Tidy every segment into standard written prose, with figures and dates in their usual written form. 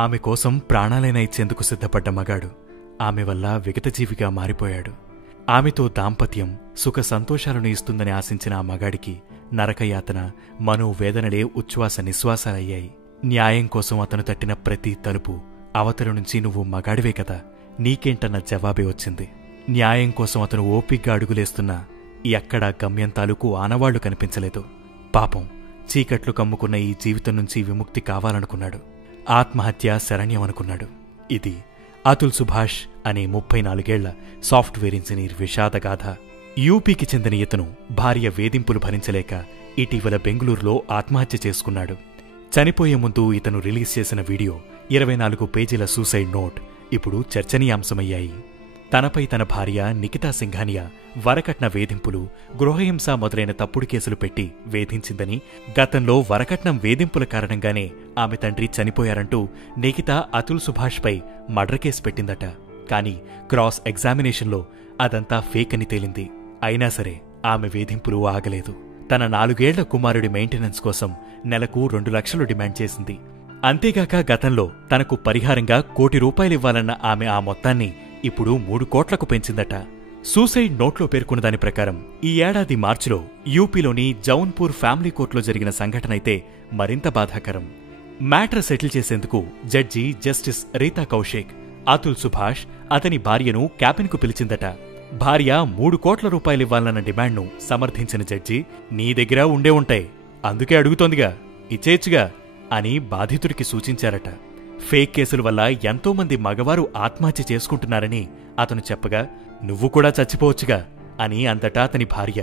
ఆమె కోసం ప్రాణాలైనా ఇచ్చేందుకు సిద్ధపడ్డ మగాడు ఆమె వల్ల విగతజీవిగా మారిపోయాడు. ఆమెతో దాంపత్యం సుఖ సంతోషాలను ఇస్తుందని ఆశించిన ఆ మగాడికి నరకయాతన, మనోవేదనలే ఉచ్ఛ్వాస నిశ్వాసాలయ్యాయి. న్యాయం కోసం అతను తట్టిన ప్రతి తలుపు అవతల నుంచి నువ్వు మగాడివే కదా, నీకేంటన్న జవాబే వచ్చింది. న్యాయం కోసం అతను ఓపిగ్గా అడుగులేస్తున్నా ఎక్కడా గమ్యం తాలూకు ఆనవాళ్లు కనిపించలేదు. పాపం చీకట్లు కమ్ముకున్న ఈ జీవితం నుంచి విముక్తి కావాలనుకున్నాడు. ఆత్మహత్య శరణ్యమనుకున్నాడు. ఇది అతుల్ సుభాష్ అనే 34 ఏళ్ల సాఫ్ట్వేర్ ఇంజనీర్ విషాదగాథ. యూపీకి చెందిన ఇతను భార్య వేధింపులు భరించలేక ఇటీవల బెంగుళూరులో ఆత్మహత్య చేసుకున్నాడు. చనిపోయే ముందు ఇతను రిలీజ్ చేసిన వీడియో, 24 పేజీల సూసైడ్ నోట్ ఇప్పుడు చర్చనీయాంశమయ్యాయి. తనపై తన భార్య నిఖితా సింఘానియా వరకట్న వేధింపులు, గృహహింస మొదలైన తప్పుడు కేసులు పెట్టి వేధించిందని, గతంలో వరకట్నం వేధింపుల కారణంగానే ఆమె తండ్రి చనిపోయారంటూ నిఖితా అతుల్ సుభాష్పై మర్డర్ కేసు పెట్టిందట. కాని క్రాస్ ఎగ్జామినేషన్లో అదంతా ఫేక్ అని తేలింది. అయినా సరే ఆమె వేధింపులు ఆగలేదు. తన 4 ఏళ్ల కుమారుడి మెయింటెనెన్స్ కోసం నెలకు 2 లక్షలు డిమాండ్ చేసింది. అంతేగాక గతంలో తనకు పరిహారంగా ₹1 కోటి ఇవ్వాలన్న ఆమె ఆ మొత్తాన్ని ఇప్పుడు 3 కోట్లకు పెంచిందట. సూసైడ్ నోట్లో పేర్కొన్న దాని ప్రకారం ఈ ఏడాది మార్చిలో యూపీలోని జౌన్పూర్ ఫ్యామిలీ కోర్టులో జరిగిన సంఘటనైతే మరింత బాధాకరం. మ్యాటర్ సెటిల్ చేసేందుకు జడ్జి జస్టిస్ రీతా కౌశిక్ అతుల్ సుభాష్ అతని భార్యను క్యాబిన్కు పిలిచిందట. భార్య ₹3 కోట్ల ఇవ్వాలన్న డిమాండ్ను సమర్థించిన జడ్జి, నీ దగ్గర ఉండే ఉంటాయి, అందుకే అడుగుతోందిగా, ఇచ్చేయచ్చుగా అని బాధితుడికి సూచించారట. ఫేక్ కేసుల వల్ల ఎంతోమంది మగవారు ఆత్మహత్య చేసుకుంటున్నారని అతను చెప్పగా, నువ్వు కూడా చచ్చిపోవచ్చుగా అని అంతటా అతని భార్య.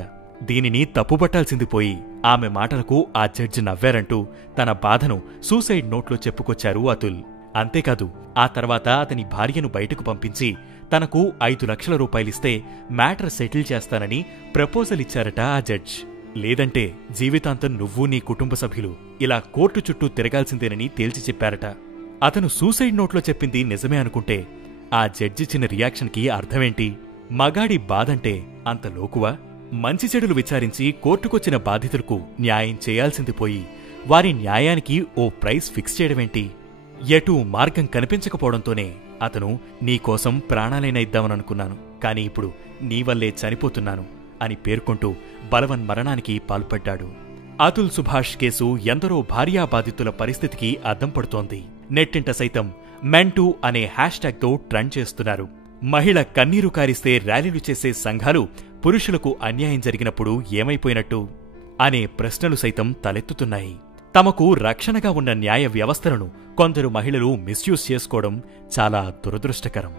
దీనిని తప్పుబట్టాల్సింది పోయి ఆమె మాటలకు ఆ జడ్జి నవ్వారంటూ తన బాధను సూసైడ్ నోట్లో చెప్పుకొచ్చారు అతుల్. అంతేకాదు ఆ తర్వాత అతని భార్యను బయటకు పంపించి తనకు ₹5 లక్షలిస్తే మ్యాటర్ సెటిల్ చేస్తానని ప్రపోజల్ ఇచ్చారట ఆ జడ్జ్. లేదంటే జీవితాంతం నువ్వు నీ కుటుంబ సభ్యులు ఇలా కోర్టు చుట్టూ తిరగాల్సిందేనని తేల్చి చెప్పారట. అతను సూసైడ్ నోట్లో చెప్పింది నిజమే అనుకుంటే ఆ జడ్జిచ్చిన రియాక్షన్కి అర్థమేంటి? మగాడి బాధంటే అంత లోకువా? మంచి చెడులు విచారించి కోర్టుకొచ్చిన బాధితులకు న్యాయం చేయాల్సింది పోయి వారి న్యాయానికి ఓ ప్రైస్ ఫిక్స్ చేయడమేంటి? ఎటూ మార్గం కనిపించకపోవడంతోనే అతను నీకోసం ప్రాణాలైనా ఇద్దామననుకున్నాను, కాని ఇప్పుడు నీవల్లే చనిపోతున్నాను అని పేర్కొంటూ బలవన్మరణానికి పాల్పడ్డాడు. అతుల్ సుభాష్ కేసు ఎందరో భార్యా బాధితుల పరిస్థితికి అద్దం పడుతోంది. నెట్టింట సైతం మెన్2 అనే హ్యాష్ట్యాగ్తో ట్రెండ్ చేస్తున్నారు. మహిళ కన్నీరు కారిస్తే ర్యాలీలు చేసే సంఘాలు పురుషులకు అన్యాయం జరిగినప్పుడు ఏమైపోయినట్టు అనే ప్రశ్నలు సైతం తలెత్తుతున్నాయి. తమకు రక్షణగా ఉన్న న్యాయ వ్యవస్థలను కొందరు మహిళలు మిస్యూజ్ చేసుకోవడం చాలా దురదృష్టకరం.